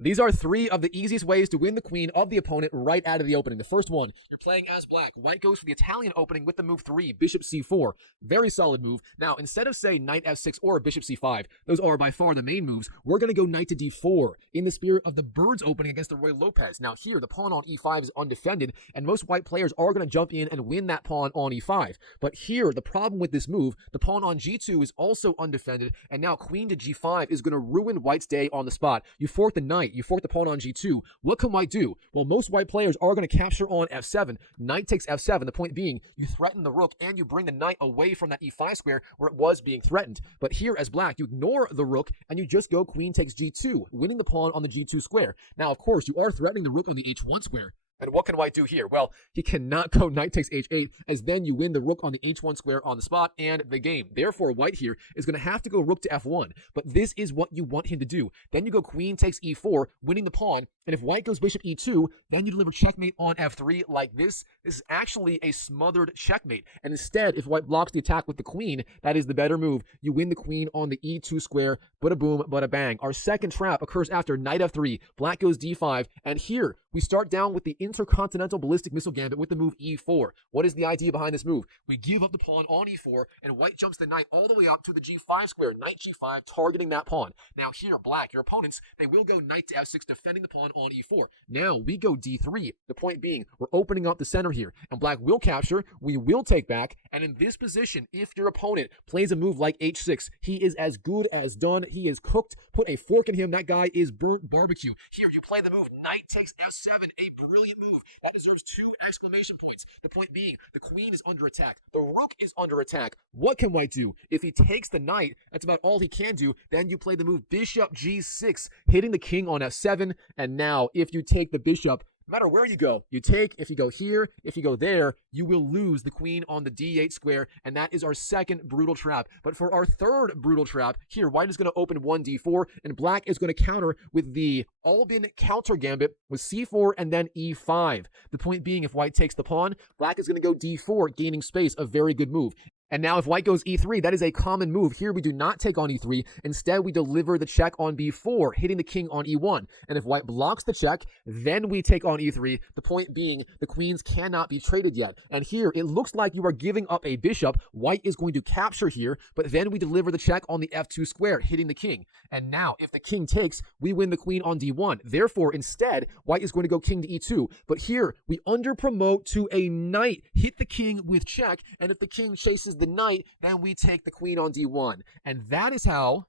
These are three of the easiest ways to win the queen of the opponent right out of the opening. The first one, you're playing as black. White goes for the Italian opening with the move 3, bishop c4. Very solid move. Now, instead of, say, knight f6 or bishop c5, those are by far the main moves, we're going to go knight to d4 in the spirit of the Birds opening against the Ruy Lopez. Now, here, the pawn on e5 is undefended, and most white players are going to jump in and win that pawn on e5. But here, the problem with this move, the pawn on g2 is also undefended, and now queen to g5 is going to ruin white's day on the spot. You fork the knight, you fork the pawn on g2. What can white do? Well, most white players are going to capture on f7. Knight takes f7. The point being, you threaten the rook and you bring the knight away from that e5 square where it was being threatened. But here, as black, you ignore the rook and you just go queen takes g2, winning the pawn on the g2 square. Now, of course, you are threatening the rook on the h1 square. And what can white do here? Well, he cannot go knight takes h8, as then you win the rook on the h1 square on the spot and the game. Therefore, white here is going to have to go rook to f1, but this is what you want him to do. Then you go queen takes e4, winning the pawn, and if white goes bishop e2, then you deliver checkmate on f3 like this. This is actually a smothered checkmate. And instead, if white blocks the attack with the queen, that is the better move. You win the queen on the e2 square, bada boom, bada bang. Our second trap occurs after knight f3, black goes d5, and here we start down with the intercontinental ballistic missile gambit with the move e4. What is the idea behind this move? We give up the pawn on e4, and white jumps the knight all the way up to the g5 square, knight g5, targeting that pawn. Now here, black, your opponents, they will go knight to f6, defending the pawn on e4. Now we go d3. The point being, we're opening up the center here, and black will capture, we will take back, and in this position, if your opponent plays a move like h6, he is as good as done. He is cooked. Put a fork in him. That guy is burnt barbecue. Here, you play the move knight takes f7, a brilliant move. That deserves 2 exclamation points. The point being, the queen is under attack. The rook is under attack. What can white do? If he takes the knight, that's about all he can do. Then you play the move bishop g6, hitting the king on f7. And now, if you take the bishop, no matter where you go, you take, if you go here, if you go there, you will lose the queen on the d8 square, and that is our second brutal trap. But for our third brutal trap, here, white is going to open 1d4, and black is going to counter with the Albin counter gambit with c4 and then e5. The point being, if white takes the pawn, black is going to go d4, gaining space, a very good move. And now if white goes e3, that is a common move. Here we do not take on e3. Instead, we deliver the check on b4, hitting the king on e1. And if white blocks the check, then we take on e3. The point being, the queens cannot be traded yet. And here, it looks like you are giving up a bishop. White is going to capture here, but then we deliver the check on the f2 square, hitting the king. And now, if the king takes, we win the queen on d1. Therefore, instead, white is going to go king to e2. But here, we under-promote to a knight, hit the king with check, and if the king chases the knight, then we take the queen on d1. And that is how